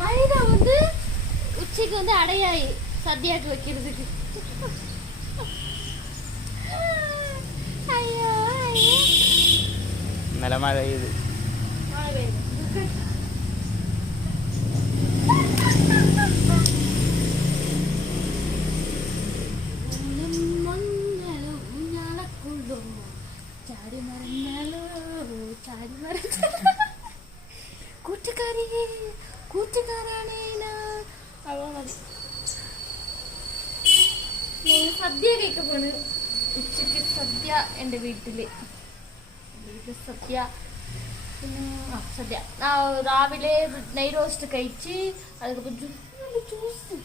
மைதா வந்து உச்சிக்கு வந்து அடையாய் சத்யாக்கு வைக்கிறதுக்கு. ஐயோ நல்ல மழை பெய்யுது. സദ്യ കഴിക്കപ്പോണ് ഉച്ചക്ക് സദ്യ എൻ്റെ വീട്ടില് സദ്യ സദ്യ രാവിലെ നെയ് റോസ്റ്റ് കഴിച്ച് അതുക്കப்புறம் ജ്യൂസ്